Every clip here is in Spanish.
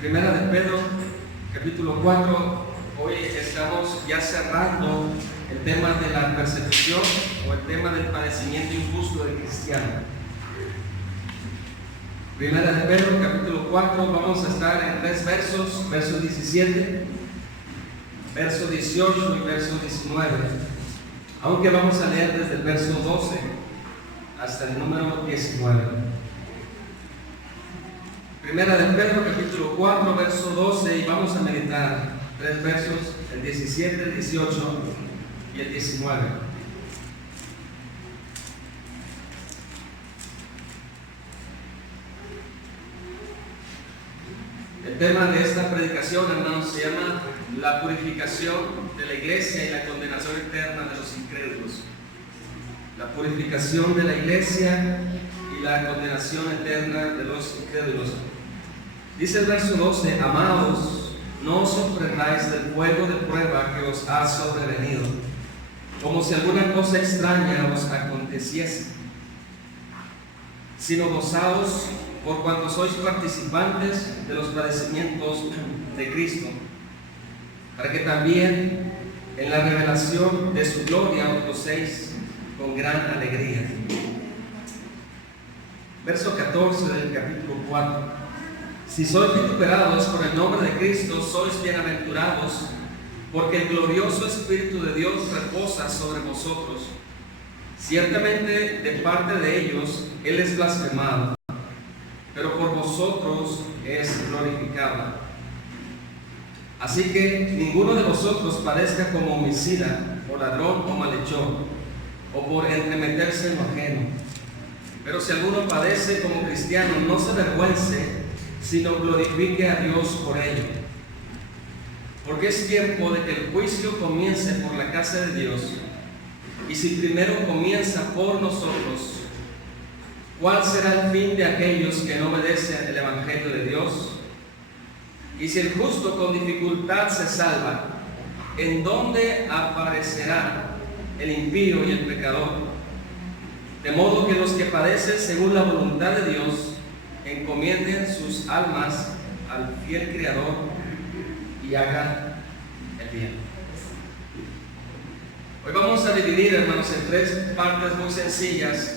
Primera de Pedro, capítulo 4. Hoy estamos ya cerrando el tema de la persecución o el tema del padecimiento injusto del cristiano. Primera de Pedro, capítulo 4, vamos a estar en tres versos, verso 17, verso 18 y verso 19. Aunque vamos a leer desde el verso 12 hasta el número 19. Primera de Pedro, capítulo 4, verso 12, y vamos a meditar tres versos, el 17, el 18 y el 19. El tema de esta predicación, hermanos, se llama la purificación de la iglesia y la condenación eterna de los incrédulos. La purificación de la iglesia y la condenación eterna de los incrédulos. Dice el verso 12: amados, no os sorprendáis del fuego de prueba que os ha sobrevenido, como si alguna cosa extraña os aconteciese, sino gozaos por cuanto sois participantes de los padecimientos de Cristo, para que también en la revelación de su gloria os gocéis con gran alegría. Verso 14 del capítulo 4: si sois vituperados por el nombre de Cristo, sois bienaventurados, porque el glorioso Espíritu de Dios reposa sobre vosotros. Ciertamente de parte de ellos Él es blasfemado, pero por vosotros es glorificado. Así que ninguno de vosotros padezca como homicida, o ladrón, o malhechor, o por entremeterse en lo ajeno. Pero si alguno padece como cristiano, no se avergüence, sino glorifique a Dios por ello. Porque es tiempo de que el juicio comience por la casa de Dios. Y si primero comienza por nosotros, ¿cuál será el fin de aquellos que no obedecen el Evangelio de Dios? Y si el justo con dificultad se salva, ¿en dónde aparecerá el impío y el pecador? De modo que los que padecen según la voluntad de Dios encomienden sus almas al fiel Creador y hagan el bien. Hoy vamos a dividir, hermanos, en tres partes muy sencillas.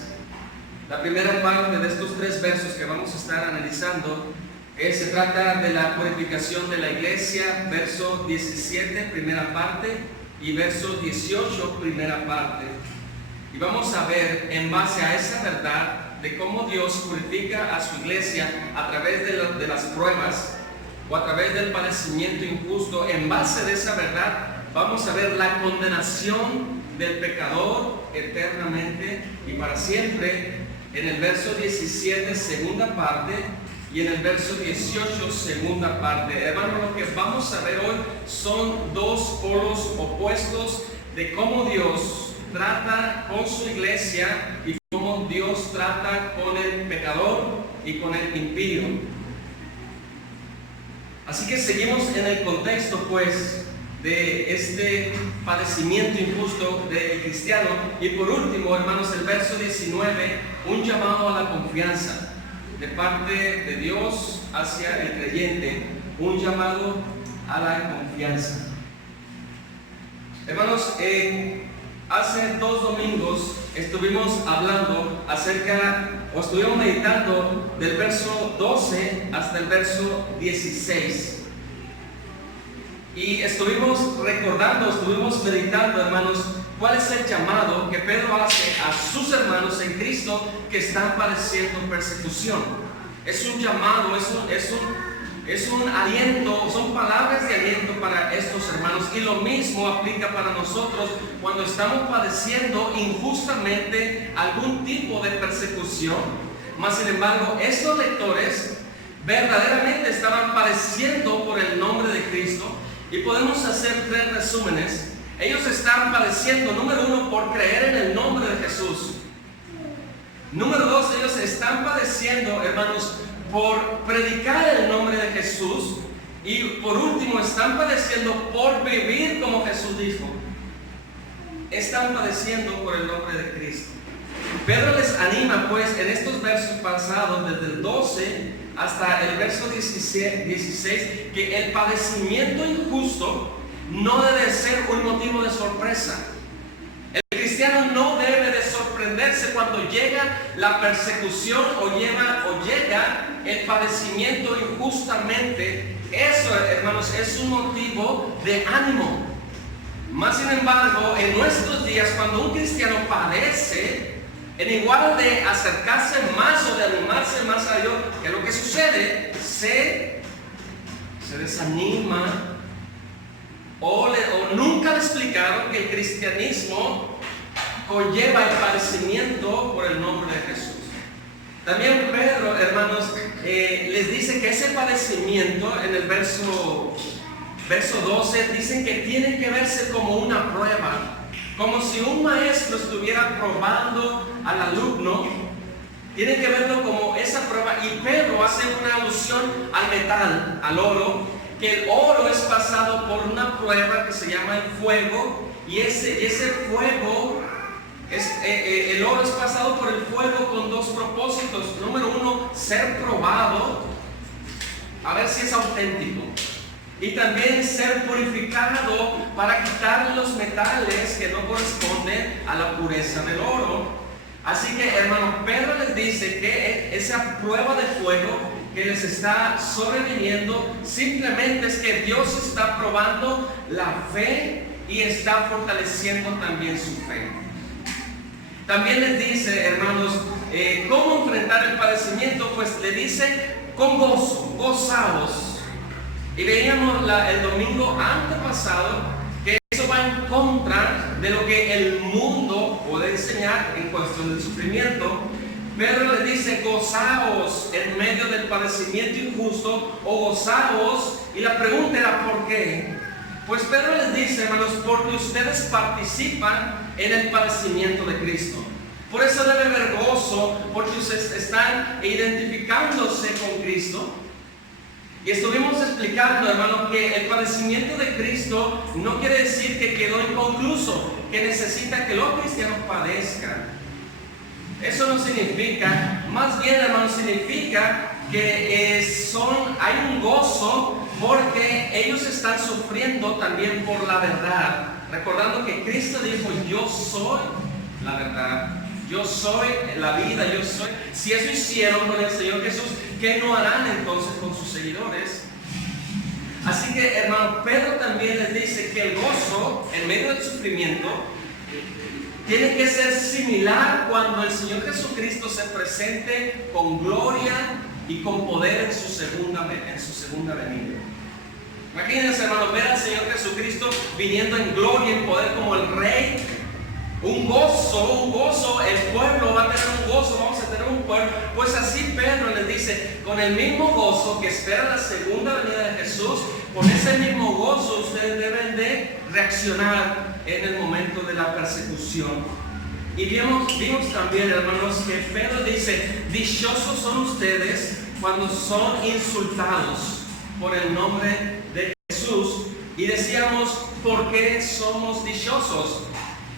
La primera parte de estos tres versos que vamos a estar analizando se trata de la purificación de la iglesia, verso 17, primera parte, y verso 18, primera parte. Y vamos a ver, en base a esa verdad, de cómo Dios purifica a su iglesia a través de las pruebas o a través del padecimiento injusto. En base de esa verdad vamos a ver la condenación del pecador eternamente y para siempre en el verso 17, segunda parte, y en el verso 18, segunda parte. Hermanos, lo que vamos a ver hoy son dos polos opuestos de cómo Dios trata con su iglesia y cómo Dios trata con el pecador y con el impío. Así que seguimos en el contexto, pues, de este padecimiento injusto del cristiano. Y por último, hermanos, el verso 19, un llamado a la confianza de parte de Dios hacia el creyente, un llamado a la confianza. Hermanos, hace 2 domingos estuvimos hablando estuvimos meditando del verso 12 hasta el verso 16. Y estuvimos meditando, hermanos, cuál es el llamado que Pedro hace a sus hermanos en Cristo que están padeciendo persecución. Es un llamado, es un aliento, son palabras de aliento para estos hermanos, y lo mismo aplica para nosotros cuando estamos padeciendo injustamente algún tipo de persecución. Mas sin embargo, estos lectores verdaderamente estaban padeciendo por el nombre de Cristo, y podemos hacer 3 resúmenes. Ellos estaban padeciendo, número 1, por creer en el nombre de Jesús. Número 2, ellos están padeciendo, hermanos, por predicar el nombre de Jesús. Y por último, están padeciendo por vivir como Jesús dijo. Están padeciendo por el nombre de Cristo. Pedro les anima, pues, en estos versos pasados, desde el 12 hasta el verso 16, que el padecimiento injusto no debe ser un motivo de sorpresa. El cristiano no debe de sorprenderse cuando llega la persecución o llega el padecimiento injustamente. Eso, hermanos, es un motivo de ánimo. Más sin embargo, en nuestros días, cuando un cristiano padece, en igual de acercarse más o de animarse más a Dios, que lo que sucede, se desanima o nunca le explicaron que el cristianismo conlleva el padecimiento por el nombre de Jesús. También Pedro, hermanos, les dice que ese padecimiento en el verso 12 dicen que tiene que verse como una prueba, como si un maestro estuviera probando al alumno. Tiene que verlo como esa prueba, y Pedro hace una alusión al metal, al oro, que el oro es pasado por una prueba que se llama el fuego, y ese fuego, el oro es pasado por el fuego con dos propósitos. Número uno, ser probado, a ver si es auténtico. Y también ser purificado para quitar los metales que no corresponden a la pureza del oro. Así que, hermano, Pedro les dice que esa prueba de fuego que les está sobreviniendo simplemente es que Dios está probando la fe y está fortaleciendo también su fe. También les dice, hermanos, cómo enfrentar el padecimiento. Pues le dice con gozo, gozaos. Y veíamos el domingo antepasado que eso va en contra de lo que el mundo puede enseñar en cuestión del sufrimiento. Pedro le dice: gozaos en medio del padecimiento injusto, o gozaos. Y la pregunta era ¿por qué? Pues Pedro les dice, hermanos, porque ustedes participan en el padecimiento de Cristo. Por eso debe haber gozo, porque ustedes están identificándose con Cristo. Y estuvimos explicando, hermanos, que el padecimiento de Cristo no quiere decir que quedó inconcluso, que necesita que los cristianos padezcan. Eso no significa, más bien, hermanos, significa que hay un gozo porque ellos están sufriendo también por la verdad. Recordando que Cristo dijo: yo soy la verdad, yo soy la vida, yo soy. Si eso hicieron con el Señor Jesús, ¿qué no harán entonces con sus seguidores? Así que, hermano, Pedro también les dice que el gozo en medio del sufrimiento tiene que ser similar cuando el Señor Jesucristo se presente con gloria y con poder en su segunda venida. Imagínense, hermano, ver al Señor Jesucristo viniendo en gloria y en poder como el Rey. Un gozo, el pueblo va a tener un gozo, vamos a tener un pueblo. Pues así Pedro les dice, con el mismo gozo que espera la segunda venida de Jesús, con ese mismo gozo ustedes deben de reaccionar en el momento de la persecución. Y vimos también, hermanos, que Pedro dice: dichosos son ustedes cuando son insultados por el nombre de Jesús. Y decíamos, ¿por qué somos dichosos?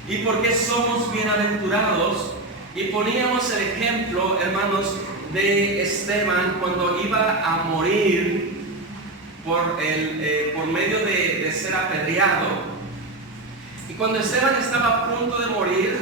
¿Y por qué somos bienaventurados? Y poníamos el ejemplo, hermanos, de Esteban cuando iba a morir por medio de ser apedreado. Y cuando Esteban estaba a punto de morir,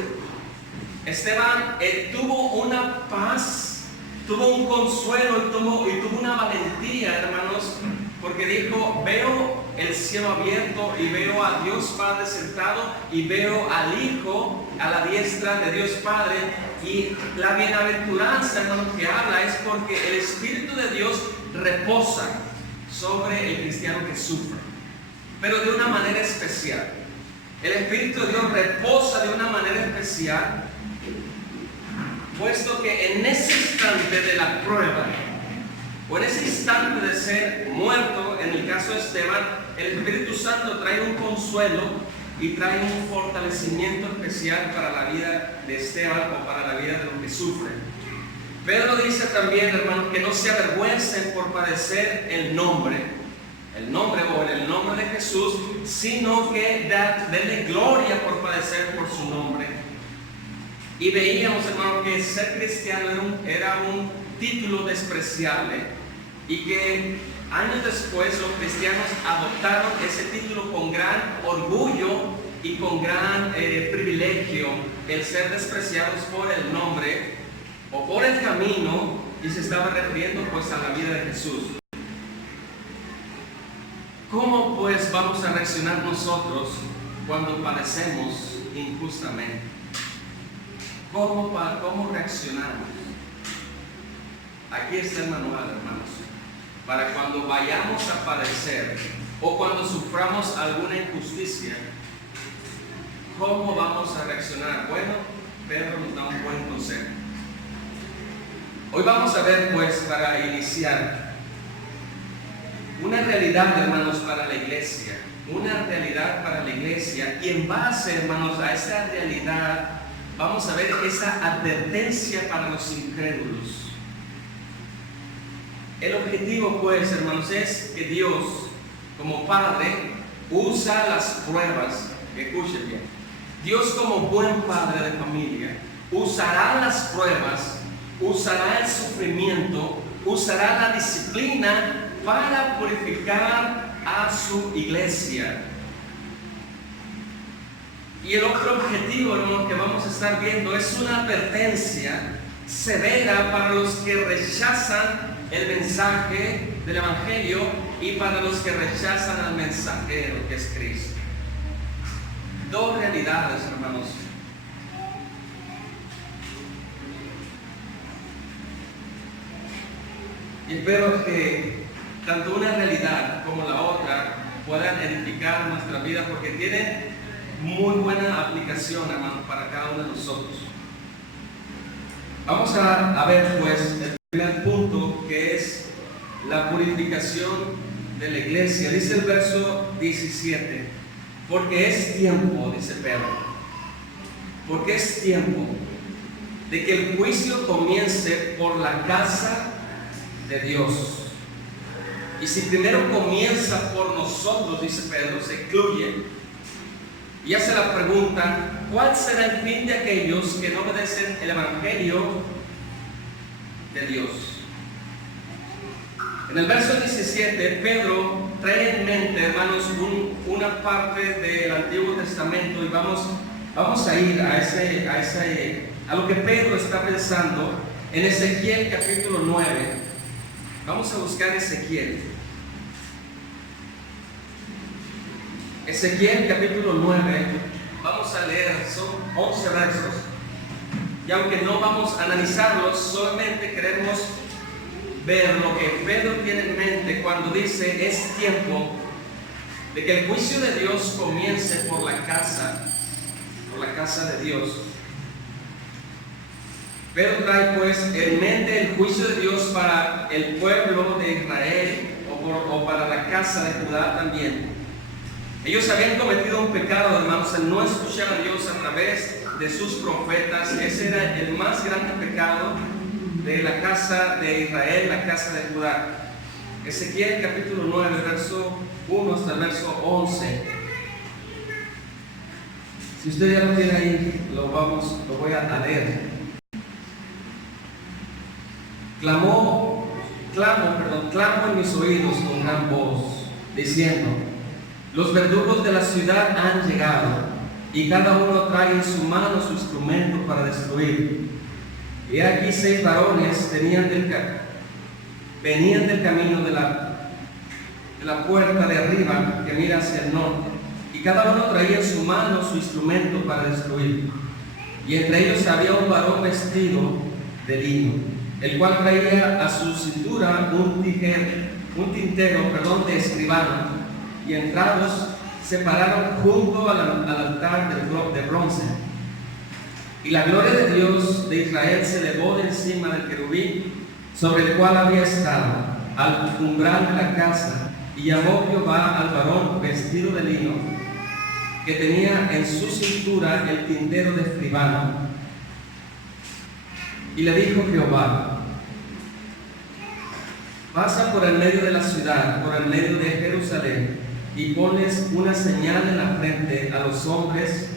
Esteban tuvo una paz, tuvo un consuelo y tuvo una valentía, hermanos, porque dijo: veo el cielo abierto y veo a Dios Padre sentado y veo al Hijo a la diestra de Dios Padre. Y la bienaventuranza, hermanos, que habla es porque el Espíritu de Dios reposa sobre el cristiano que sufre, pero de una manera especial. El Espíritu de Dios reposa de una manera especial, puesto que en ese instante de la prueba, o en ese instante de ser muerto, en el caso de Esteban, el Espíritu Santo trae un consuelo y trae un fortalecimiento especial para la vida de Esteban o para la vida de los que sufren. Pedro dice también, hermanos, que no se avergüencen por padecer el nombre de Jesús, sino que denle gloria por padecer por su nombre. Y veíamos, hermanos, que ser cristiano era un título despreciable. y que años después los cristianos adoptaron ese título con gran orgullo y con gran privilegio, el ser despreciados por el nombre o por el camino, y se estaba refiriendo pues a la vida de Jesús. ¿Cómo pues vamos a reaccionar nosotros cuando padecemos injustamente? ¿Cómo reaccionamos? Aquí está el manual, hermanos, para cuando vayamos a padecer o cuando suframos alguna injusticia, ¿cómo vamos a reaccionar? Bueno, Pedro nos da un buen consejo. Hoy vamos a ver, pues, para iniciar, una realidad, hermanos, para la iglesia. Una realidad para la iglesia. Y en base, hermanos, a esa realidad, vamos a ver esa advertencia para los incrédulos. El objetivo, pues, hermanos, es que Dios, como Padre, usa las pruebas. Escuchen bien. Dios, como buen padre de familia, usará las pruebas, usará el sufrimiento, usará la disciplina para purificar a su iglesia. Y el otro objetivo, hermano, que vamos a estar viendo es una advertencia severa para los que rechazan el mensaje del Evangelio y para los que rechazan al mensajero que es Cristo. Dos realidades, hermanos. Y espero que tanto una realidad como la otra puedan edificar nuestra vida, porque tienen muy buena aplicación, hermanos, para cada uno de nosotros. Vamos a ver, pues, el primer punto, que es la purificación de la iglesia. Dice el verso 17, porque es tiempo, dice Pedro, porque es tiempo de que el juicio comience por la casa de Dios. Y si primero comienza por nosotros, dice Pedro, se incluye, y hace la pregunta: ¿cuál será el fin de aquellos que no obedecen el Evangelio de Dios? En el verso 17, Pedro trae en mente, hermanos, una parte del Antiguo Testamento, y vamos a ir a lo que Pedro está pensando en Ezequiel capítulo 9. Vamos a buscar Ezequiel. Ezequiel capítulo 9, vamos a leer, son 11 versos, y aunque no vamos a analizarlos, solamente queremos ver lo que Pedro tiene en mente cuando dice: es tiempo de que el juicio de Dios comience por la casa de Dios. Pedro trae pues en mente el juicio de Dios para el pueblo de Israel o para la casa de Judá también. Ellos habían cometido un pecado, hermanos, en no escuchar a Dios a través de sus profetas. Ese era el más grande pecado de la casa de Israel, la casa de Judá. Ezequiel capítulo 9, verso 1 hasta el verso 11. Si usted ya lo tiene ahí, lo voy a leer. Clamo en mis oídos con gran voz, diciendo: los verdugos de la ciudad han llegado, y cada uno trae en su mano su instrumento para destruir. Y aquí 6 varones venían del camino de la puerta de arriba que mira hacia el norte, y cada uno traía en su mano su instrumento para destruir. Y entre ellos había un varón vestido de lino, el cual traía a su cintura un tintero de escribano, y entrados se pararon junto al altar de bronce. Y la gloria de Dios de Israel se elevó de encima del querubín sobre el cual había estado, al umbral de la casa, y llamó Jehová al varón vestido de lino, que tenía en su cintura el tintero de escribano. Y le dijo Jehová: pasa por el medio de la ciudad, por el medio de Jerusalén, y pones una señal en la frente a los hombres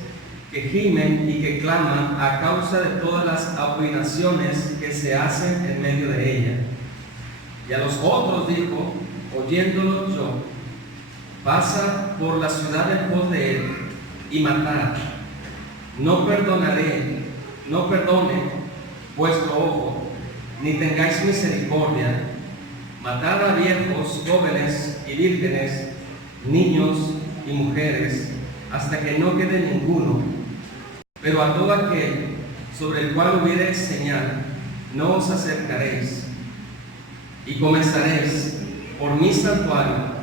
que gimen y que claman a causa de todas las abominaciones que se hacen en medio de ella. Y a los otros dijo, oyéndolo yo, pasa por la ciudad en pos de él y matad. No perdone vuestro ojo, ni tengáis misericordia. Matad a viejos, jóvenes y vírgenes, niños y mujeres, hasta que no quede ninguno. Pero a todo aquel sobre el cual hubiere señal, no os acercaréis. Y comenzaréis por mi santuario.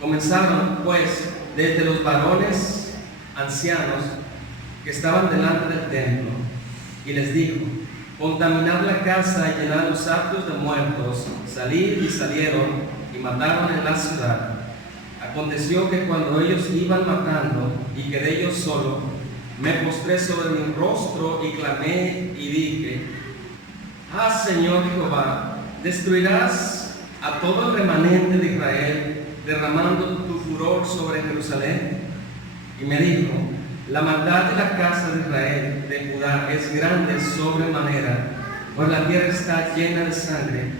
Comenzaron pues desde los varones ancianos que estaban delante del templo, y les dijo, contaminad la casa y llenad los atrios de muertos. Salid, y salieron y mataron en la ciudad. Aconteció que cuando ellos iban matando y quedé yo solo, me postré sobre mi rostro y clamé y dije, ah, Señor Jehová, destruirás a todo el remanente de Israel, derramando tu furor sobre Jerusalén. Y me dijo, la maldad de la casa de Israel, de Judá, es grande sobremanera, pues la tierra está llena de sangre,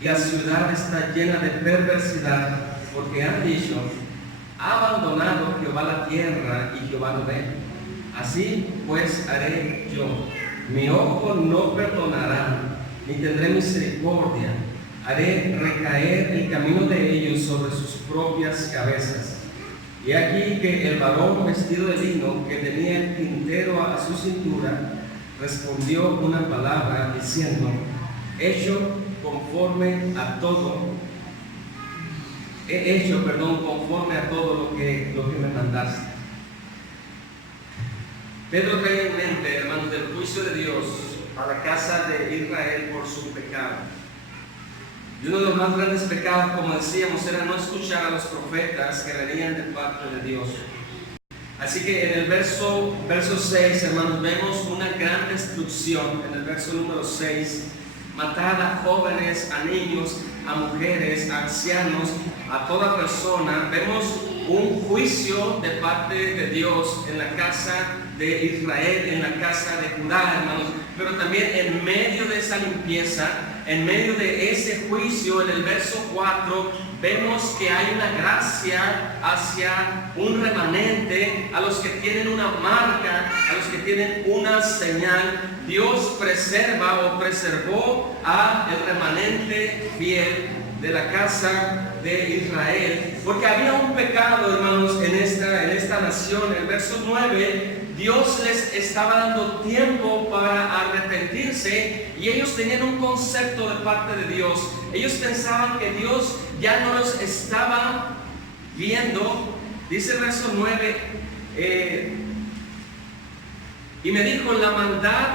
y la ciudad está llena de perversidad, porque han dicho, ha abandonado Jehová la tierra, y Jehová no ve. Así pues haré yo, mi ojo no perdonará, ni tendré misericordia, haré recaer el camino de ellos sobre sus propias cabezas. Y aquí que el varón vestido de lino, que tenía el tintero a su cintura, respondió una palabra diciendo, conforme a todo lo que me mandaste. Pedro trae en mente, hermanos, del juicio de Dios a la casa de Israel por su pecado. Y uno de los más grandes pecados, como decíamos, era no escuchar a los profetas que venían de parte de Dios. Así que en el verso 6, hermanos, vemos una gran destrucción. En el verso número 6, matar a jóvenes, a niños, a mujeres, a ancianos, a toda persona. Vemos un juicio de parte de Dios en la casa de Israel, en la casa de Judá, hermanos. Pero también en medio de esa limpieza, en medio de ese juicio, en el verso 4, vemos que hay una gracia hacia un remanente, a los que tienen una marca, a los que tienen una señal. Dios preservó a el remanente fiel de la casa de Israel, porque había un pecado, hermanos, en esta nación. En el verso 9, Dios les estaba dando tiempo para arrepentirse, y ellos tenían un concepto de parte de Dios. Ellos pensaban que Dios ya no los estaba viendo. Dice el verso 9, y me dijo, la maldad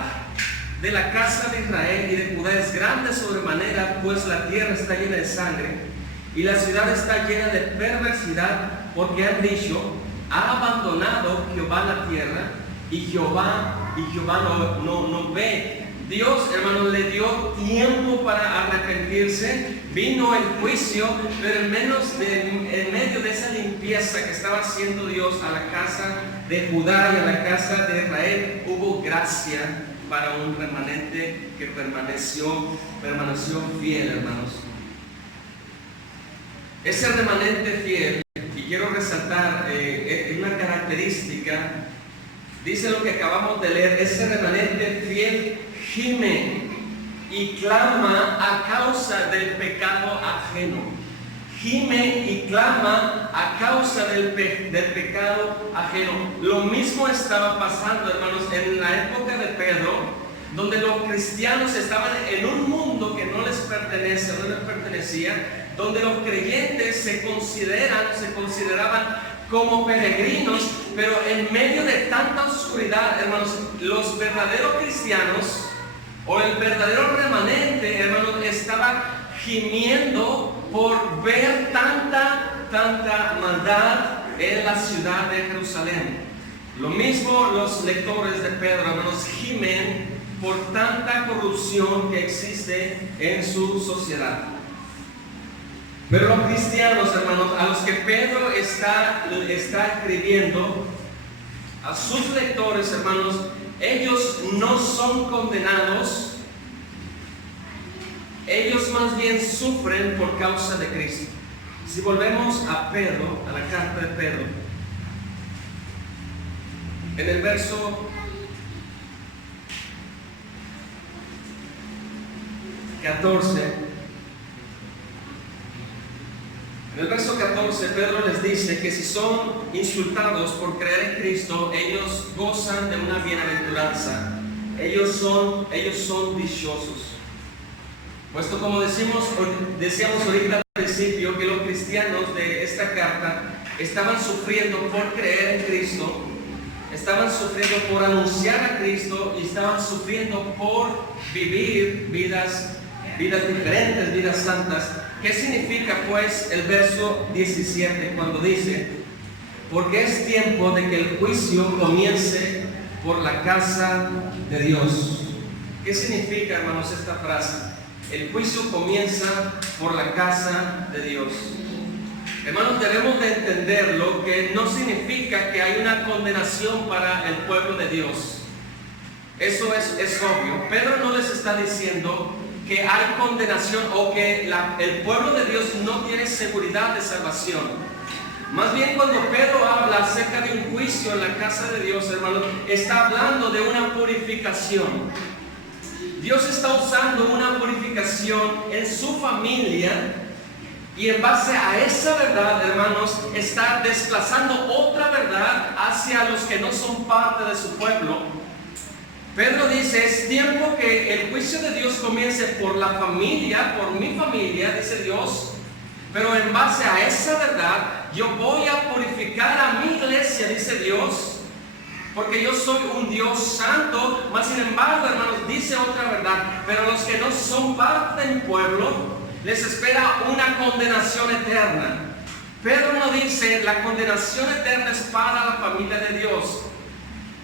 de la casa de Israel y de Judá es grande sobremanera, pues la tierra está llena de sangre y la ciudad está llena de perversidad, porque han dicho, ha abandonado Jehová la tierra, y Jehová no ve. Dios, hermanos, le dio tiempo para arrepentirse. Vino el juicio, pero en medio de esa limpieza que estaba haciendo Dios a la casa de Judá y a la casa de Israel, hubo gracia para un remanente que permaneció fiel, hermanos. Ese remanente fiel, y quiero resaltar una característica, dice lo que acabamos de leer, ese remanente fiel gime y clama a causa del pecado ajeno. Gime y clama a causa del pecado ajeno. Lo mismo estaba pasando, hermanos, en la época de Pedro, donde los cristianos estaban en un mundo que no les pertenecía, donde los creyentes se consideraban como peregrinos, pero en medio de tanta oscuridad, hermanos, los verdaderos cristianos o el verdadero remanente, hermanos, estaba gimiendo por ver tanta maldad en la ciudad de Jerusalén. Lo mismo los lectores de Pedro, hermanos, gimen por tanta corrupción que existe en su sociedad. Pero los cristianos, hermanos, a los que Pedro está escribiendo, a sus lectores, hermanos, ellos no son condenados ellos más bien sufren por causa de Cristo. Si volvemos a Pedro, a la carta de Pedro, en el verso 14, en el verso 14, Pedro les dice que si son insultados por creer en Cristo, ellos gozan de una bienaventuranza. Ellos son dichosos. Puesto como decíamos ahorita al principio, que los cristianos de esta carta estaban sufriendo por creer en Cristo, estaban sufriendo por anunciar a Cristo y estaban sufriendo por vivir vidas diferentes, vidas santas. ¿Qué significa pues el verso 17 cuando dice: porque es tiempo de que el juicio comience por la casa de Dios? ¿Qué significa, hermanos, esta frase? El juicio comienza por la casa de Dios. Hermanos, debemos de entenderlo, que no significa que hay una condenación para el pueblo de Dios. Eso es obvio. Pedro no les está diciendo que hay condenación o que el pueblo de Dios no tiene seguridad de salvación. Más bien, cuando Pedro habla acerca de un juicio en la casa de Dios, hermanos, está hablando de una purificación. Dios está usando una purificación en su familia, y en base a esa verdad, hermanos, está desplazando otra verdad hacia los que no son parte de su pueblo. Pedro dice: es tiempo que el juicio de Dios comience por la familia, por mi familia, dice Dios, pero en base a esa verdad yo voy a purificar a mi iglesia, dice Dios, porque yo soy un Dios santo. Mas sin embargo, hermanos, dice otra verdad: pero los que no son parte de mi pueblo, les espera una condenación eterna. Pedro no dice la condenación eterna es para la familia de Dios.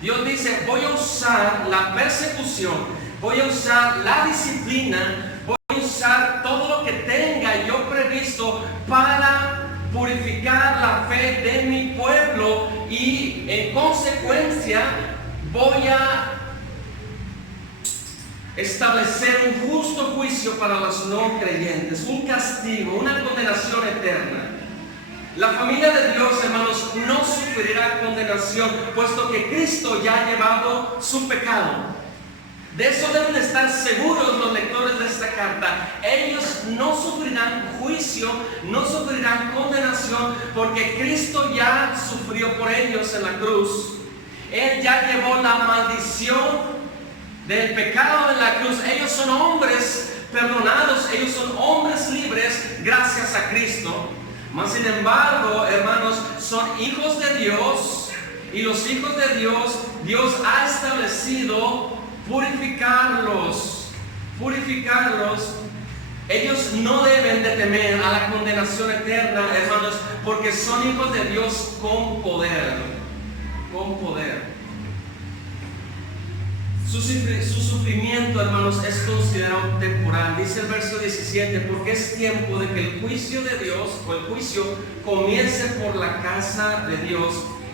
Dios dice: voy a usar la persecución, voy a usar la disciplina, voy a usar todo lo que tenga yo previsto para purificar la fe de mi pueblo, y en consecuencia voy a establecer un justo juicio para los no creyentes, un castigo, una condenación eterna. La familia de Dios, hermanos, no sufrirá condenación, puesto que Cristo ya ha llevado su pecado. De eso deben estar seguros los lectores de esta carta. Ellos no sufrirán juicio, no sufrirán condenación, porque Cristo ya sufrió por ellos en la cruz. Él ya llevó la maldición del pecado en la cruz. Ellos son hombres perdonados, ellos son hombres libres gracias a Cristo. Mas sin embargo, hermanos, son hijos de Dios, y los hijos de Dios, Dios ha establecido purificarlos. Ellos no deben de temer a la condenación eterna, hermanos, porque son hijos de Dios con poder. Su sufrimiento, hermanos, es considerado temporal. Dice el verso 17: porque es tiempo de que el juicio de Dios, o el juicio, comience por la casa de Dios.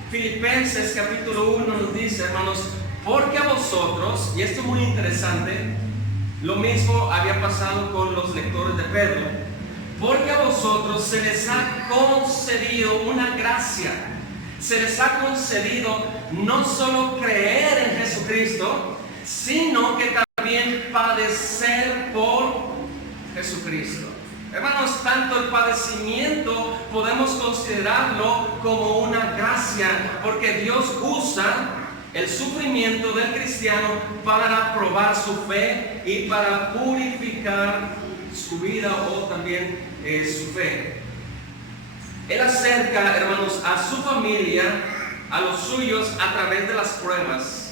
Filipenses capítulo 1 nos dice, hermanos: porque a vosotros, y esto es muy interesante, lo mismo había pasado con los lectores de Pedro, porque a vosotros se les ha concedido una gracia. Se les ha concedido no solo creer en Jesucristo, sino que también padecer por Jesucristo. Hermanos, tanto el padecimiento podemos considerarlo como una gracia, porque Dios usa el sufrimiento del cristiano para probar su fe y para purificar su vida, o también su fe. Él acerca, hermanos, a su familia, a los suyos, a través de las pruebas.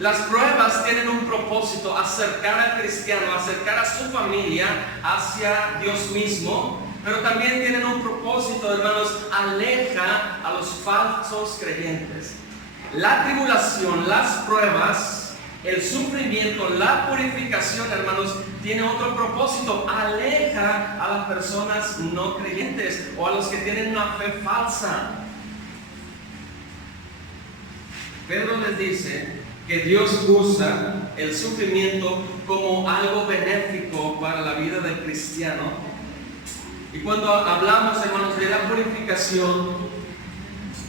Las pruebas tienen un propósito: acercar al cristiano, acercar a su familia hacia Dios mismo, pero también tienen un propósito, hermanos: aleja a los falsos creyentes. La tribulación, las pruebas, el sufrimiento, la purificación, hermanos, tiene otro propósito: aleja a las personas no creyentes o a los que tienen una fe falsa. Pedro les dice que Dios usa el sufrimiento como algo benéfico para la vida del cristiano. Y cuando hablamos, hermanos, de la purificación,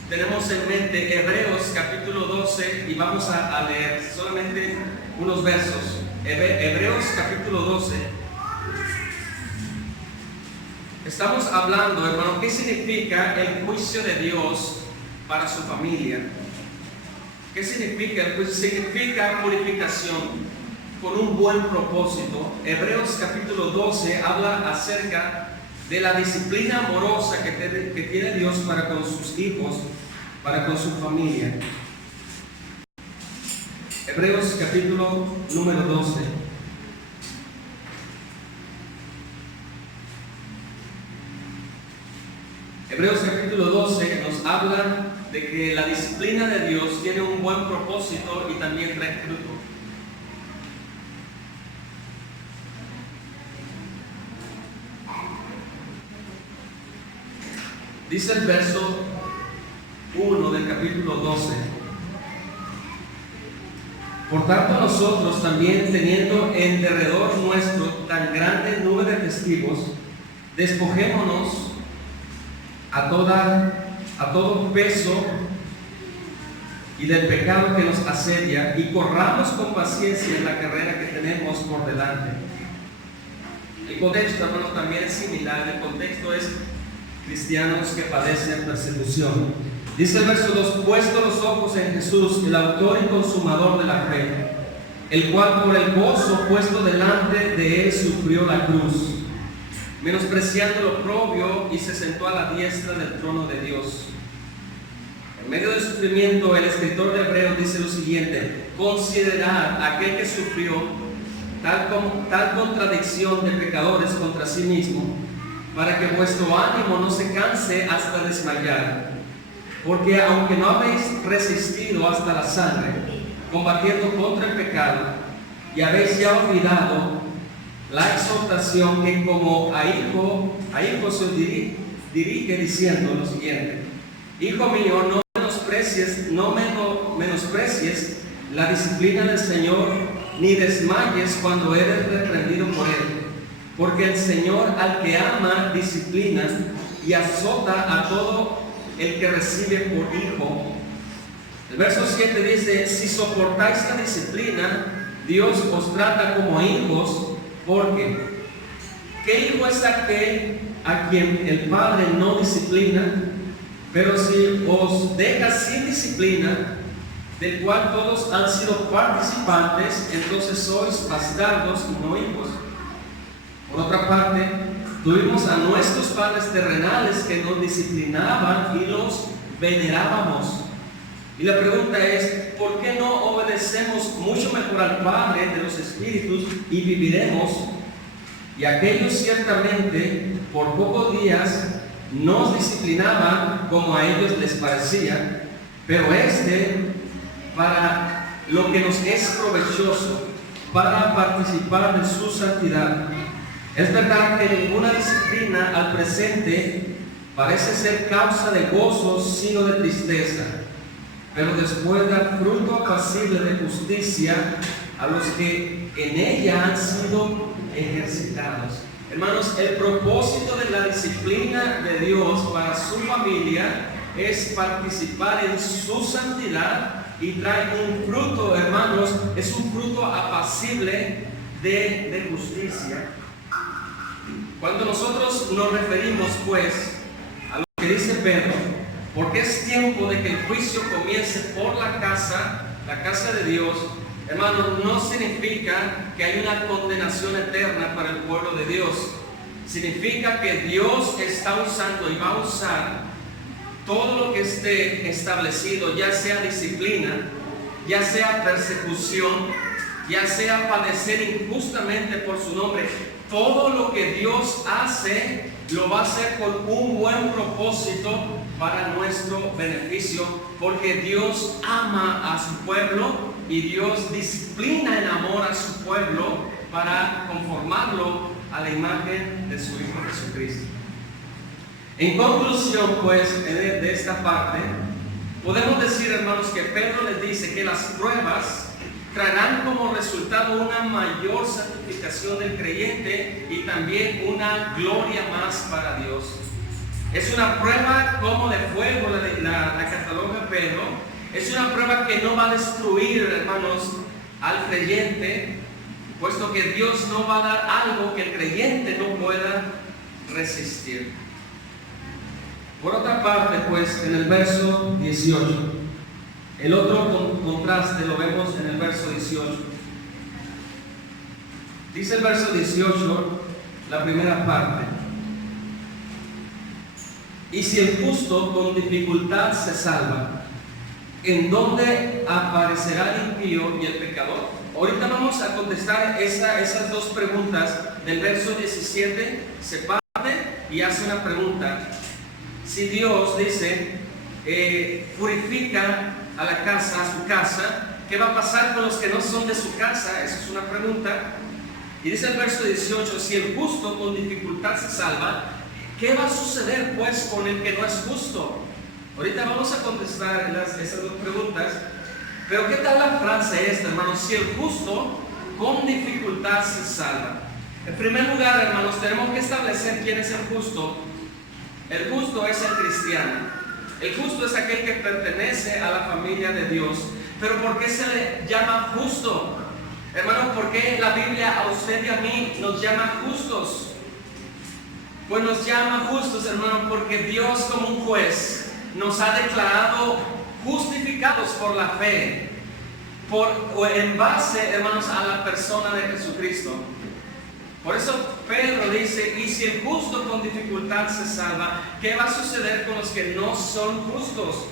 tenemos en mente Hebreos capítulo 12 y vamos a leer solamente unos versos. Hebreos capítulo 12. Estamos hablando, hermano, ¿qué significa el juicio de Dios para su familia? ¿Qué significa? Pues significa purificación con un buen propósito. Hebreos capítulo 12 habla acerca de la disciplina amorosa que tiene Dios para con sus hijos, para con su familia. Hebreos capítulo número 12. Hebreos capítulo 12 nos habla de que la disciplina de Dios tiene un buen propósito y también trae fruto. Dice el verso 1 del capítulo 12: por tanto nosotros también, teniendo en derredor nuestro tan grande nube de testigos, despojémonos a todo peso y del pecado que nos asedia, y corramos con paciencia en la carrera que tenemos por delante. El contexto, hermanos, también es similar. El contexto es cristianos que padecen persecución. Dice el verso 2: puesto los ojos en Jesús, el autor y consumador de la fe, el cual por el gozo puesto delante de él sufrió la cruz, menospreciando lo oprobio, y se sentó a la diestra del trono de Dios. En medio del sufrimiento, el escritor de Hebreos dice lo siguiente: considerad aquel que sufrió tal contradicción de pecadores contra sí mismo, para que vuestro ánimo no se canse hasta desmayar. Porque aunque no habéis resistido hasta la sangre, combatiendo contra el pecado, y habéis ya olvidado la exhortación que como a hijo se os dirige diciendo lo siguiente: hijo mío, no menosprecies la disciplina del Señor, ni desmayes cuando eres reprendido por él. Porque el Señor al que ama disciplina y azota a todo el que recibe por hijo. El verso 7 dice: si soportáis la disciplina, Dios os trata como hijos, porque ¿qué hijo es aquel a quien el Padre no disciplina? Pero si os deja sin disciplina, del cual todos han sido participantes, entonces sois bastardos y no hijos. Por otra parte, tuvimos a nuestros padres terrenales que nos disciplinaban y los venerábamos. Y la pregunta es: ¿por qué no obedecemos mucho mejor al Padre de los Espíritus y viviremos? Y aquellos ciertamente por pocos días nos disciplinaban como a ellos les parecía, pero para lo que nos es provechoso, para participar de su santidad. Es verdad que ninguna disciplina al presente parece ser causa de gozo, sino de tristeza, pero después da fruto apacible de justicia a los que en ella han sido ejercitados. Hermanos, el propósito de la disciplina de Dios para su familia es participar en su santidad y trae un fruto, hermanos, es un fruto apacible de justicia. Cuando nosotros nos referimos, pues, a lo que dice Pedro, porque es tiempo de que el juicio comience por la casa de Dios, hermanos, no significa que hay una condenación eterna para el pueblo de Dios. Significa que Dios está usando y va a usar todo lo que esté establecido, ya sea disciplina, ya sea persecución, ya sea padecer injustamente por su nombre. Todo lo que Dios hace, lo va a hacer con un buen propósito para nuestro beneficio, porque Dios ama a su pueblo y Dios disciplina en amor a su pueblo para conformarlo a la imagen de su Hijo Jesucristo. En conclusión, pues, de esta parte, podemos decir, hermanos, que Pedro les dice que las pruebas traerán como resultado una mayor santificación del creyente y también una gloria más para Dios. Es una prueba como de fuego, la cataloga Pedro. Es una prueba que no va a destruir, hermanos, al creyente, puesto que Dios no va a dar algo que el creyente no pueda resistir. Por otra parte, pues, en el verso 18, el otro contraste lo vemos en el verso 18. Dice el verso 18, la primera parte: y si el justo con dificultad se salva, ¿en dónde aparecerá el impío y el pecador? Ahorita vamos a contestar esas dos preguntas. Del verso 17 se parte y hace una pregunta. Si Dios dice, purifica a la casa, a su casa, ¿qué va a pasar con los que no son de su casa? Esa es una pregunta. Y dice el verso 18, si el justo con dificultad se salva, ¿qué va a suceder pues con el que no es justo? Ahorita vamos a contestar esas dos preguntas. Pero ¿qué tal la frase esta, hermanos? Si el justo con dificultad se salva. En primer lugar, hermanos, tenemos que establecer quién es el justo. El justo es el cristiano. El justo es aquel que pertenece a la familia de Dios. Pero ¿por qué se le llama justo? Hermanos, ¿por qué la Biblia a usted y a mí nos llama justos? Pues nos llama justos, hermanos, porque Dios como un juez nos ha declarado justificados por la fe, en base, hermanos, a la persona de Jesucristo. Por eso Pedro dice, y si el justo con dificultad se salva, ¿qué va a suceder con los que no son justos?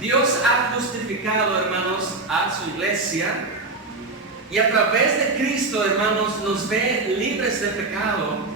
Dios ha justificado, hermanos, a su iglesia, y a través de Cristo, hermanos, nos ve libres de pecado.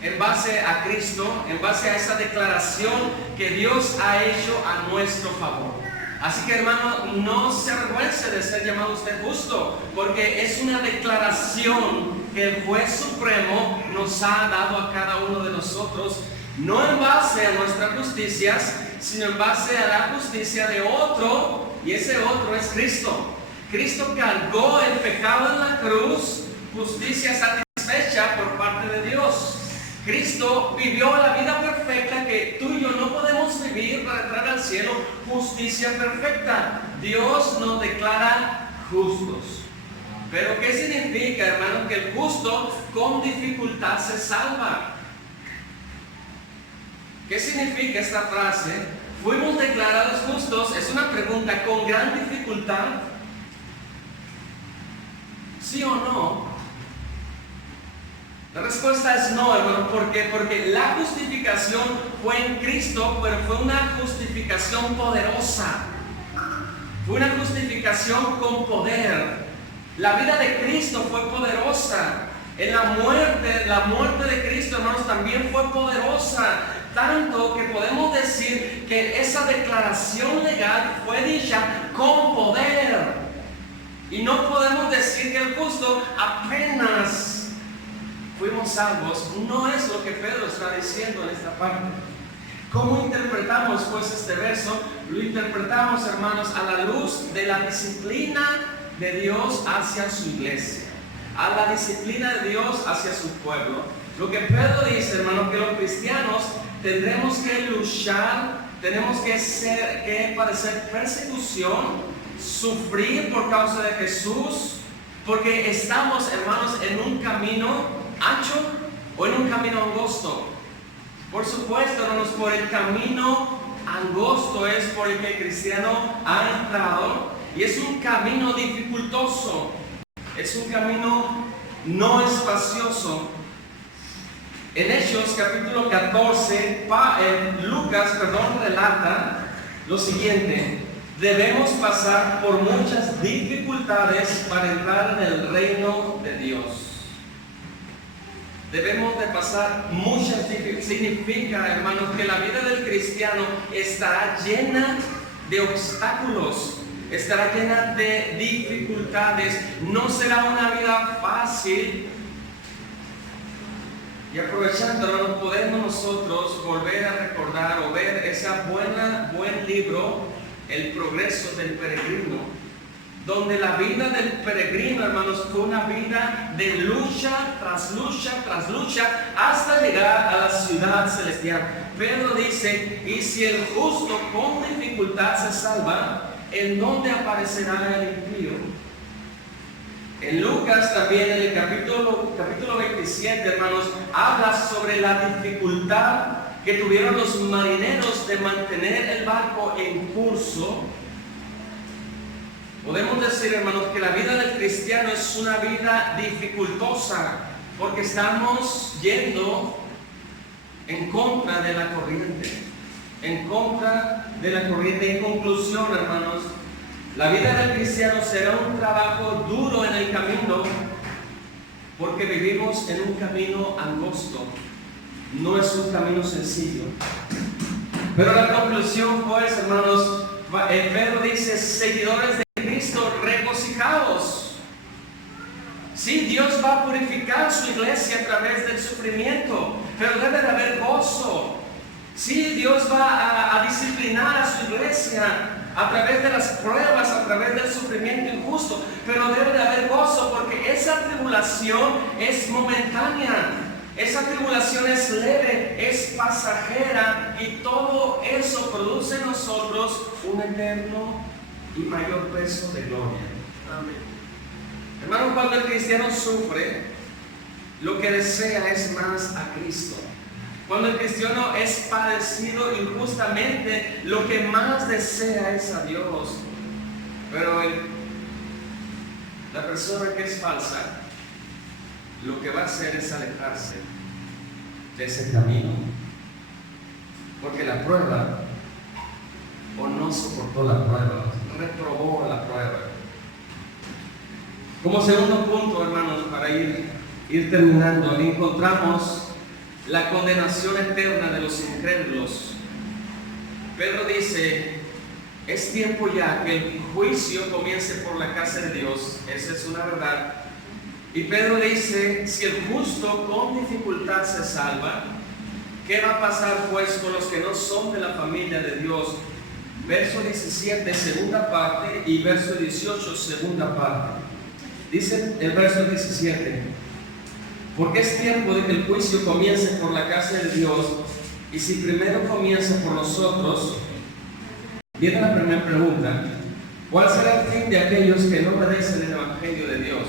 En base a Cristo, en base a esa declaración que Dios ha hecho a nuestro favor. Así que, hermano, no se avergüence de ser llamado usted justo, porque es una declaración que el juez supremo nos ha dado a cada uno de nosotros, no en base a nuestras justicias, sino en base a la justicia de otro, y ese otro es Cristo. Cristo cargó el pecado en la cruz, justicia satisfecha por parte de Dios. Cristo vivió la vida perfecta que tú y yo no podemos vivir para entrar al cielo, justicia perfecta. Dios nos declara justos. Pero ¿qué significa, hermano, que el justo con dificultad se salva? ¿Qué significa esta frase? ¿Fuimos declarados justos? Es una pregunta con gran dificultad. ¿Sí o no? La respuesta es no, hermano. ¿Por qué? Porque la justificación fue en Cristo, pero fue una justificación poderosa. Fue una justificación con poder. La vida de Cristo fue poderosa. En la muerte de Cristo, hermanos, también fue poderosa. Tanto que podemos decir que esa declaración legal fue dicha con poder. Y no podemos decir que el justo apenas fuimos salvos. No es lo que Pedro está diciendo en esta parte. ¿Cómo interpretamos pues este verso? Lo interpretamos, hermanos, a la luz de la disciplina de Dios hacia su iglesia, a la disciplina de Dios hacia su pueblo. Lo que Pedro dice, hermano, que los cristianos tendremos que luchar, tenemos que padecer persecución, sufrir por causa de Jesús, porque estamos, hermanos, en un camino ancho o en un camino angosto. Por supuesto, hermanos, por el camino angosto es por el que el cristiano ha entrado, y es un camino dificultoso, es un camino no espacioso. En Hechos capítulo 14, Lucas relata lo siguiente: debemos pasar por muchas dificultades para entrar en el reino de Dios. Debemos de pasar muchas dificultades. Significa, hermanos, que la vida del cristiano estará llena de obstáculos, estará llena de dificultades. No será una vida fácil. Y aprovechando, hermanos, podemos nosotros volver a recordar o ver ese buen libro, El progreso del peregrino, donde la vida del peregrino, hermanos, fue una vida de lucha tras lucha tras lucha hasta llegar a la ciudad celestial. Pedro dice, y si el justo con dificultad se salva, ¿en dónde aparecerá el impío? En Lucas también, en el capítulo 27, hermanos, habla sobre la dificultad que tuvieron los marineros de mantener el barco en curso. Podemos decir, hermanos, que la vida del cristiano es una vida dificultosa porque estamos yendo en contra de la corriente. En contra de la corriente. En conclusión, hermanos, la vida del cristiano será un trabajo duro en el camino porque vivimos en un camino angosto. No es un camino sencillo. Pero la conclusión, pues, hermanos, Pedro dice, seguidores de Cristo, regocijaos. Sí, Dios va a purificar su iglesia a través del sufrimiento, pero debe de haber gozo. Sí, Dios va a disciplinar a su iglesia a través de las pruebas, a través del sufrimiento injusto, pero debe de haber gozo porque esa tribulación es momentánea. Esa tribulación es leve, es pasajera y todo eso produce en nosotros un eterno y mayor peso de gloria. Amén. Hermano, cuando el cristiano sufre, lo que desea es más a Cristo. Cuando el cristiano es padecido injustamente, lo que más desea es a Dios. Pero la persona que es falsa, lo que va a hacer es alejarse de ese camino, porque la prueba, o no soportó la prueba, reprobó la prueba. Como segundo punto, hermanos, para ir terminando, encontramos la condenación eterna de los incrédulos. Pedro dice, es tiempo ya que el juicio comience por la casa de Dios. Esa es una verdad. Y Pedro dice, si el justo con dificultad se salva, ¿qué va a pasar pues con los que no son de la familia de Dios? Verso 17, segunda parte, y verso 18, segunda parte. Dice el verso 17, porque es tiempo de que el juicio comience por la casa de Dios, y si primero comienza por nosotros, viene la primera pregunta, ¿cuál será el fin de aquellos que no obedecen el Evangelio de Dios?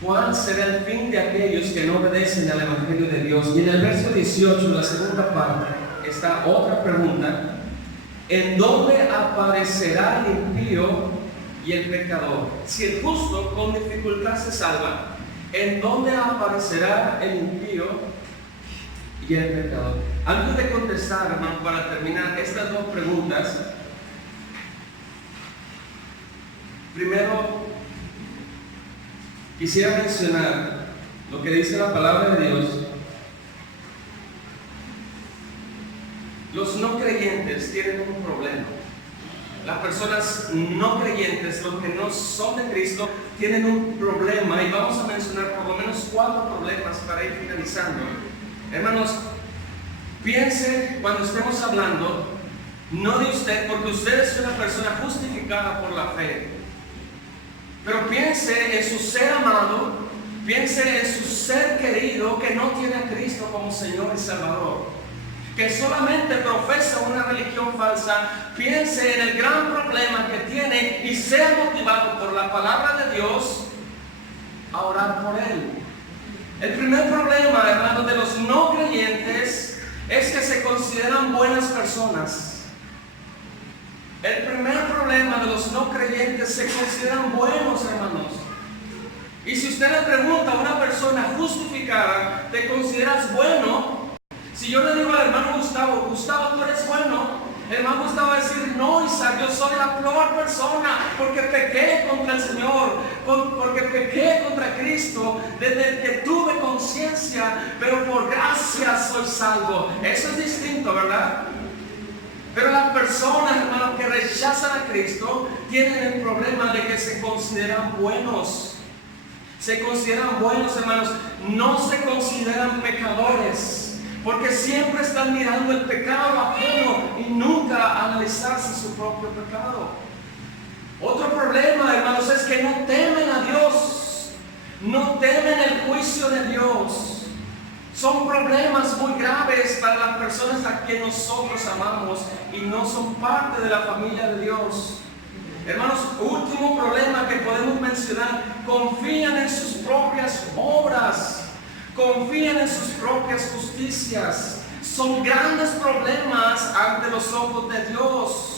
¿Cuál será el fin de aquellos que no obedecen al Evangelio de Dios? Y en el verso 18, la segunda parte, está otra pregunta. ¿En dónde aparecerá el impío y el pecador? Si el justo con dificultad se salva, ¿en dónde aparecerá el impío y el pecador? Antes de contestar, hermano, para terminar estas dos preguntas, primero quisiera mencionar lo que dice la palabra de Dios. Los no creyentes tienen un problema. Las personas no creyentes, los que no son de Cristo, tienen un problema, y vamos a mencionar por lo menos 4 problemas para ir finalizando. Hermanos, piense cuando estemos hablando, no de usted, porque usted es una persona justificada por la fe. Pero piense en su ser amado, piense en su ser querido que no tiene a Cristo como Señor y Salvador, que solamente profesa una religión falsa. Piense en el gran problema que tiene y sea motivado por la palabra de Dios a orar por él. El primer problema, hermanos, de los no creyentes es que se consideran buenas personas. El primer problema de los no creyentes, se consideran buenos, hermanos. Y si usted le pregunta a una persona justificada, ¿te consideras bueno? Si yo le digo al hermano Gustavo, Gustavo, ¿tú eres bueno? El hermano Gustavo va a decir, no, Isaac, yo soy la peor persona porque pequé contra el Señor, porque pequé contra Cristo, desde que tuve conciencia, pero por gracia soy salvo. Eso es distinto, ¿verdad? Pero las personas, hermanos, que rechazan a Cristo tienen el problema de que se consideran buenos. Se consideran buenos, hermanos, no se consideran pecadores, porque siempre están mirando el pecado ajeno y nunca analizarse su propio pecado. Otro problema, hermanos, es que no temen a Dios, no temen el juicio de Dios. Son problemas muy graves para las personas a quien nosotros amamos y no son parte de la familia de Dios. Hermanos, último problema que podemos mencionar: confían en sus propias obras, confían en sus propias justicias. Son grandes problemas ante los ojos de Dios.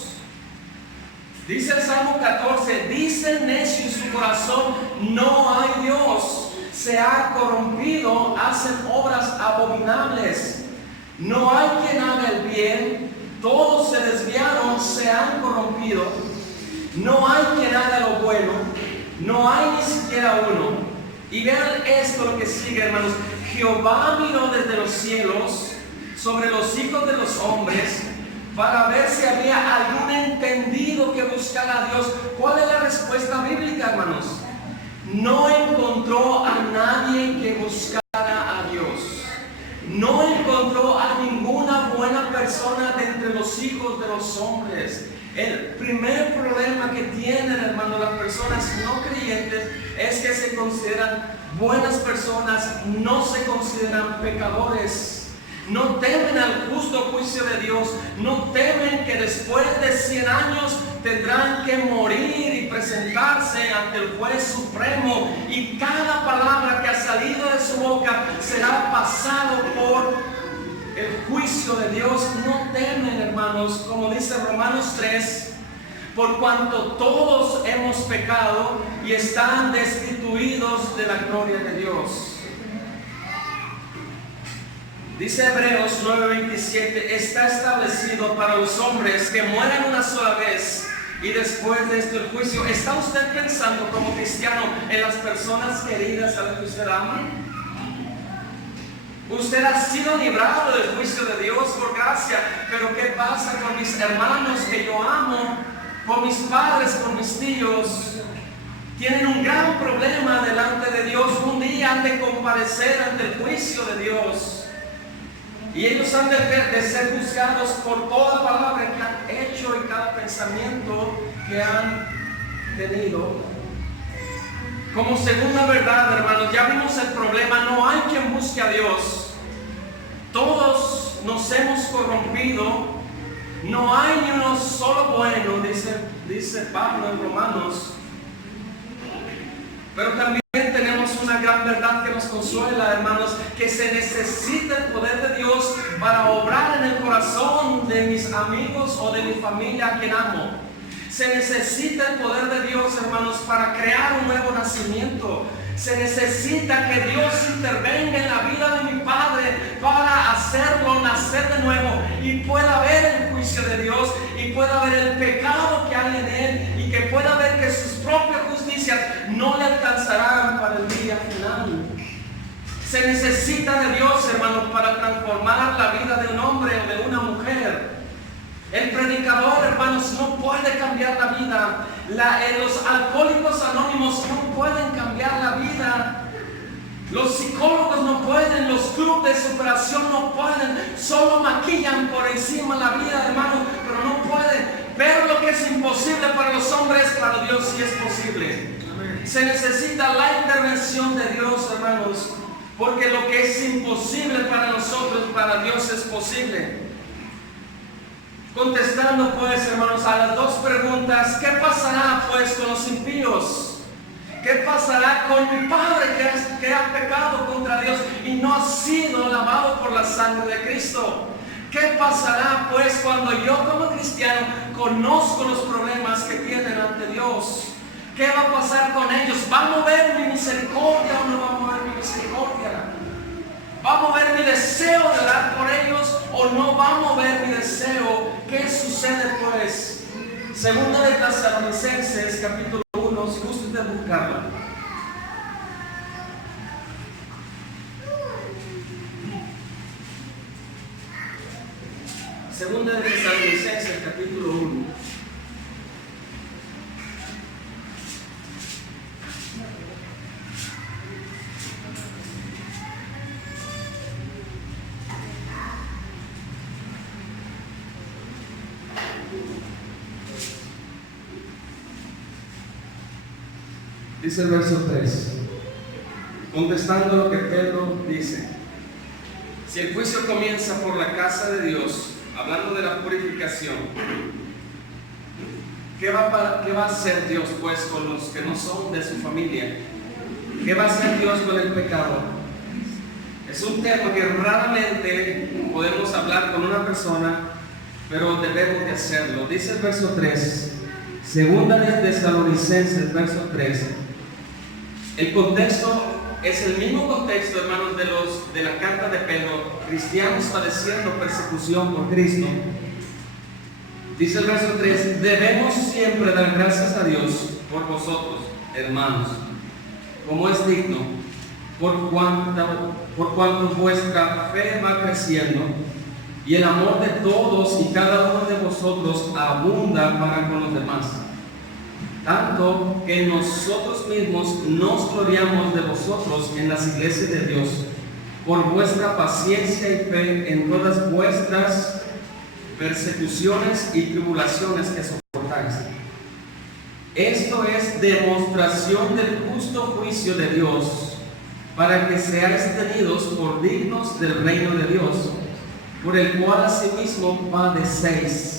Dice el Salmo 14: dice el necio en su corazón, no hay Dios. Se ha corrompido, hacen obras abominables. No hay quien haga el bien, todos se desviaron, se han corrompido. No hay quien haga lo bueno, no hay ni siquiera uno. Y vean esto lo que sigue, hermanos. Jehová miró desde los cielos sobre los hijos de los hombres para ver si había algún entendido que buscara a Dios. ¿Cuál es la respuesta bíblica, hermanos? No encontró a nadie que buscara a Dios. No encontró a ninguna buena persona de entre los hijos de los hombres. El primer problema que tienen, hermanos, las personas no creyentes es que se consideran buenas personas, no se consideran pecadores. No temen al justo juicio de Dios, no temen que después de 100 años tendrán que morir y presentarse ante el juez supremo, y cada palabra que ha salido de su boca será pasado por el juicio de Dios. No temen, hermanos, como dice Romanos 3, por cuanto todos hemos pecado y están destituidos de la gloria de Dios. Dice Hebreos 9:27, está establecido para los hombres que mueran una sola vez y después de esto el juicio. ¿Está usted pensando como cristiano en las personas queridas a las que usted ama? Usted ha sido librado del juicio de Dios por gracia, pero ¿qué pasa con mis hermanos que yo amo? Con mis padres, con mis tíos. Tienen un gran problema delante de Dios. Un día han de comparecer ante el juicio de Dios. Y ellos han de ser juzgados por toda palabra que han hecho y cada pensamiento que han tenido. Como segunda verdad, hermanos, ya vimos el problema. No hay quien busque a Dios. Todos nos hemos corrompido. No hay ni uno solo bueno, dice Pablo en Romanos. Pero también tenemos una gran verdad que nos consuela, hermanos, que se necesita el poder de Dios para obrar en el corazón de mis amigos o de mi familia a quien amo. Se necesita el poder de Dios, hermanos, para crear un nuevo nacimiento. Se necesita que Dios intervenga en la vida de mi padre para hacerlo nacer de nuevo y pueda ver el juicio de Dios y pueda ver el pecado que hay en él y que pueda ver que sus propias justicias no le alcanzarán para el día final. Se necesita de Dios, hermanos, para transformar la vida de un hombre o de una mujer. El predicador, hermanos, no puede cambiar la vida. Los alcohólicos anónimos no pueden cambiar la vida. Los psicólogos no pueden, los clubes de superación no pueden. Solo maquillan por encima la vida, hermanos, pero no pueden. Pero lo que es imposible para los hombres, para Dios sí es posible. Se necesita la intervención de Dios, hermanos, porque lo que es imposible para nosotros, para Dios es posible. Contestando pues, hermanos, a las dos preguntas: ¿qué pasará pues con los impíos? ¿Qué pasará con mi padre que ha pecado contra Dios y no ha sido lavado por la sangre de Cristo? ¿Qué pasará pues cuando yo como cristiano conozco los problemas que tienen ante Dios? ¿Qué va a pasar con ellos? ¿Va a mover mi misericordia o no va a mover mi misericordia? ¿Va a mover mi deseo de orar por ellos o no va a mover mi deseo? ¿Qué sucede pues? Segunda de Tesalonicenses, capítulo 1, si gusta usted buscarlo. Segunda de Tesalonicenses, capítulo 1. Dice el verso 3, contestando lo que Pedro dice: si el juicio comienza por la casa de Dios, hablando de la purificación, ¿qué va a hacer Dios pues con los que no son de su familia? ¿Qué va a hacer Dios con el pecado? Es un tema que raramente podemos hablar con una persona, pero debemos de hacerlo. Dice el verso 3, segunda de Tesalonicenses, verso 3. El contexto es el mismo contexto, hermanos, de la carta de Pedro, cristianos padeciendo persecución por Cristo. Dice el verso 3, debemos siempre dar gracias a Dios por vosotros, hermanos, como es digno, por cuanto vuestra fe va creciendo y el amor de todos y cada uno de vosotros abunda para con los demás. Tanto que nosotros mismos nos gloriamos de vosotros en las iglesias de Dios, por vuestra paciencia y fe en todas vuestras persecuciones y tribulaciones que soportáis. Esto es demostración del justo juicio de Dios, para que seáis tenidos por dignos del reino de Dios, por el cual asimismo padecéis.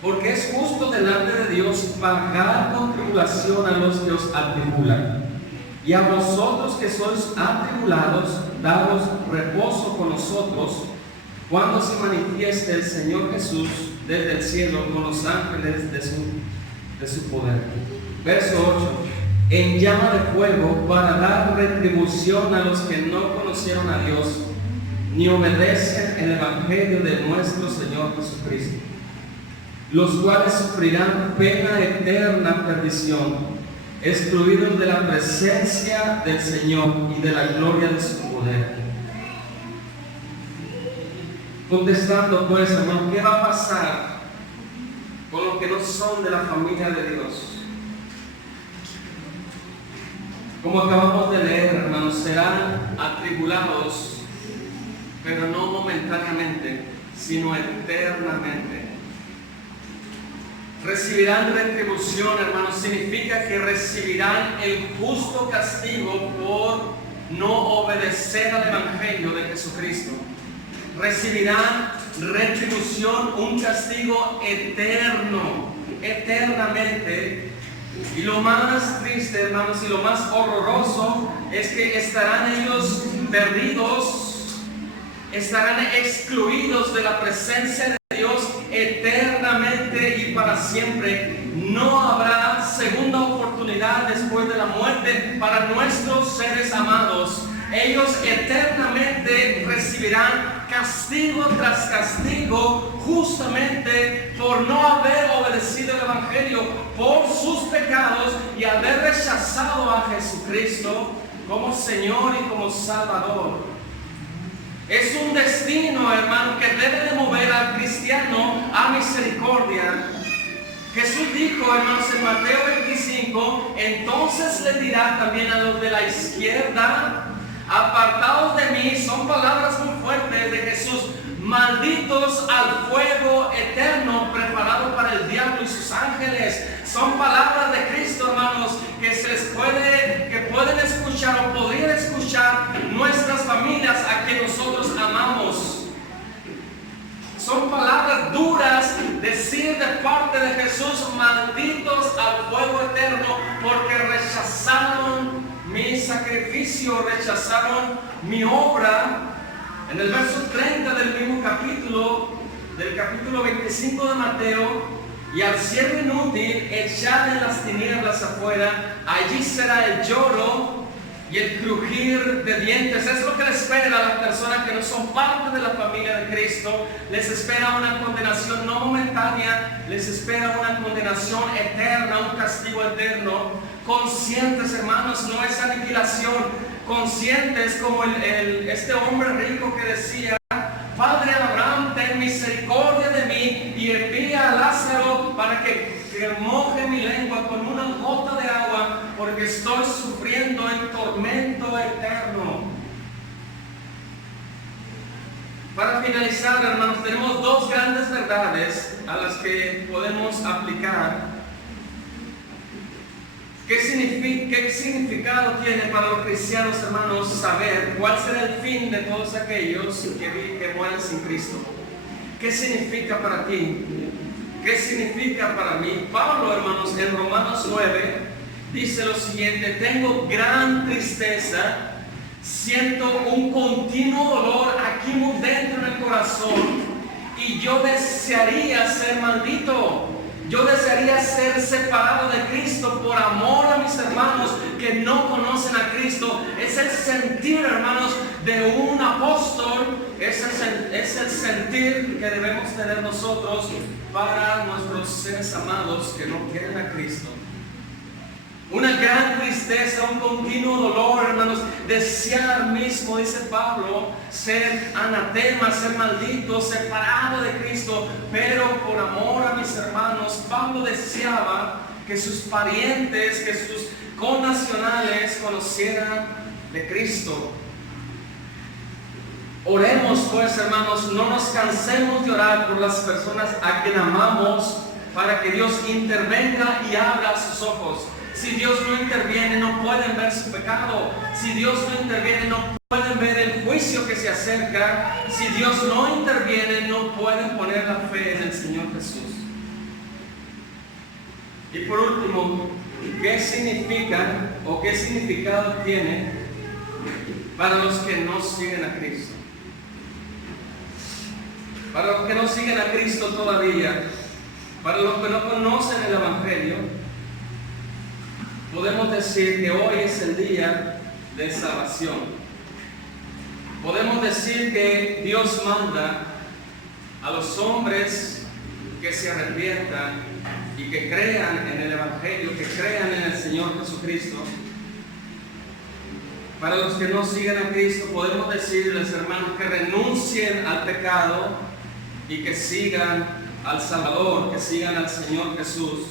Porque es justo delante de Dios pagar con tribulación a los que os atribulan. Y a vosotros que sois atribulados, daros reposo con nosotros, cuando se manifieste el Señor Jesús desde el cielo con los ángeles de su poder. Verso 8. En llama de fuego para dar retribución a los que no conocieron a Dios, ni obedecen el evangelio de nuestro Señor Jesucristo, los cuales sufrirán pena eterna perdición, excluidos de la presencia del Señor y de la gloria de su poder. Contestando pues, hermano, ¿qué va a pasar con los que no son de la familia de Dios? Como acabamos de leer, hermanos, serán atribulados, pero no momentáneamente, sino eternamente. Recibirán retribución, hermanos, significa que recibirán el justo castigo por no obedecer al Evangelio de Jesucristo. Recibirán retribución, un castigo eterno, eternamente. Y lo más triste, hermanos, y lo más horroroso es que estarán ellos perdidos, estarán excluidos de la presencia de Dios eternamente y para siempre. No habrá segunda oportunidad después de la muerte para nuestros seres amados. Ellos eternamente recibirán castigo tras castigo, justamente por no haber obedecido el Evangelio, por sus pecados y haber rechazado a Jesucristo como Señor y como Salvador. Es un destino, hermano, que debe de mover al cristiano a misericordia. Jesús dijo, hermanos, en Mateo 25, entonces le dirá también a los de la izquierda: apartados de mí. Son palabras muy fuertes de Jesús. Malditos al fuego eterno preparado para el diablo y sus ángeles. Son palabras de Cristo, hermanos, que pueden escuchar o podrían escuchar nuestras familias a quien nosotros amamos. Son palabras duras decir de parte de Jesús: malditos al fuego eterno, porque rechazaron mi sacrificio, rechazaron mi obra. En el verso 30 del mismo capítulo, del capítulo 25 de Mateo: y al siervo inútil echad en las tinieblas afuera, allí será el lloro y el crujir de dientes. Es lo que les espera a las personas que no son parte de la familia de Cristo. Les espera una condenación no momentánea, les espera una condenación eterna, un castigo eterno. Conscientes, hermanos, no es aniquilación. Conscientes como este hombre rico que decía: Padre Abraham, ten misericordia de mí y envía a Lázaro para que moje mi lengua con una gota de agua, porque estoy sufriendo en tormento eterno. Para finalizar, hermanos, tenemos dos grandes verdades a las que podemos aplicar ¿Qué significado tiene para los cristianos, hermanos, saber cuál será el fin de todos aquellos que mueren sin Cristo? ¿Qué significa para ti? ¿Qué significa para mí? Pablo, hermanos, en Romanos 9 dice lo siguiente: tengo gran tristeza, siento un continuo dolor aquí muy dentro en el corazón, y yo desearía ser maldito. Yo desearía ser separado de Cristo por amor a mis hermanos que no conocen a Cristo. Es el sentir, hermanos, de un apóstol. Es el sentir que debemos tener nosotros para nuestros seres amados que no quieren a Cristo. Una gran tristeza, un continuo dolor, hermanos. Desear mismo, dice Pablo, ser anatema, ser maldito, separado de Cristo. Pero por amor a mis hermanos, Pablo deseaba que sus parientes, que sus connacionales conocieran de Cristo. Oremos pues, hermanos, no nos cansemos de orar por las personas a quien amamos, para que Dios intervenga y abra sus ojos. Si Dios no interviene, no pueden ver su pecado. Si Dios no interviene, no pueden ver el juicio que se acerca. Si Dios no interviene, no pueden poner la fe en el Señor Jesús. Y por último, ¿qué significa o qué significado tiene para los que no siguen a Cristo? Para los que no siguen a Cristo todavía, para los que no conocen el Evangelio, podemos decir que hoy es el día de salvación. Podemos decir que Dios manda a los hombres que se arrepientan y que crean en el Evangelio, que crean en el Señor Jesucristo. Para los que no siguen a Cristo, podemos decirles, hermanos, que renuncien al pecado y que sigan al Salvador, que sigan al Señor Jesús.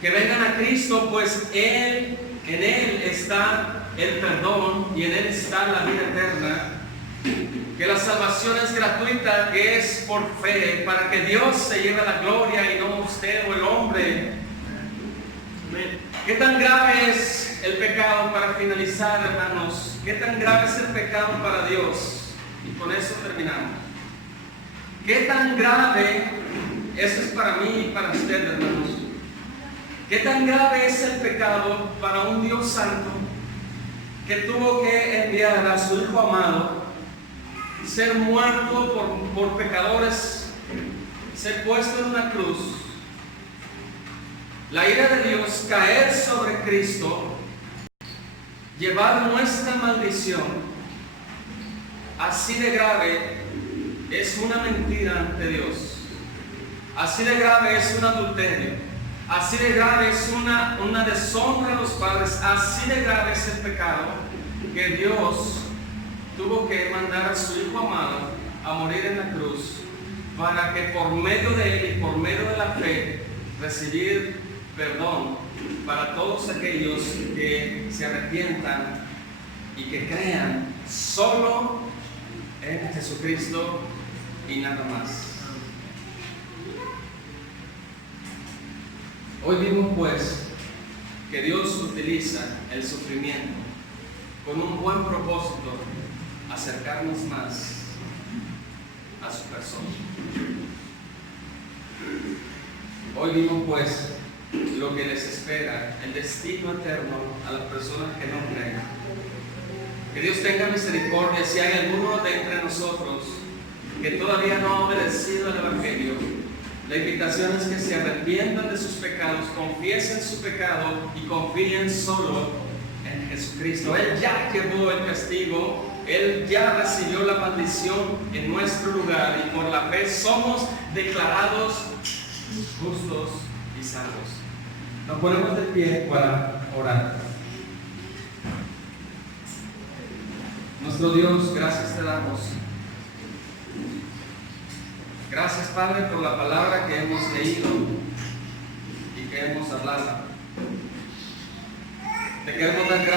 Que vengan a Cristo, pues en Él está el perdón y en Él está la vida eterna. Que la salvación es gratuita, que es por fe, para que Dios se lleve la gloria y no usted o el hombre. ¿Qué tan grave es el pecado? Para finalizar, hermanos, ¿qué tan grave es el pecado para Dios? Y con eso terminamos. ¿Qué tan grave? Eso es para mí y para usted, hermanos. ¿Qué tan grave es el pecado para un Dios santo que tuvo que enviar a su Hijo amado, ser muerto por pecadores, ser puesto en una cruz, la ira de Dios caer sobre Cristo, llevar nuestra maldición? Así de grave es una mentira ante Dios. Así de grave es un adulterio. Así de grave es una deshonra a los padres. Así de grave es el pecado que Dios tuvo que mandar a su Hijo amado a morir en la cruz, para que por medio de Él y por medio de la fe recibir perdón para todos aquellos que se arrepientan y que crean solo en Jesucristo y nada más. Hoy vimos pues que Dios utiliza el sufrimiento con un buen propósito: acercarnos más a su persona. Hoy vimos pues lo que les espera, el destino eterno a las personas que no creen. Que Dios tenga misericordia si hay alguno de entre nosotros que todavía no ha obedecido el Evangelio. La invitación es que se arrepientan de sus pecados, confiesen su pecado y confíen solo en Jesucristo. Él ya llevó el castigo, Él ya recibió la maldición en nuestro lugar, y por la fe somos declarados justos y salvos. Nos ponemos de pie para orar. Nuestro Dios, gracias te damos. Gracias, Padre, por la palabra que hemos leído y que hemos hablado. Te queremos dar gracias.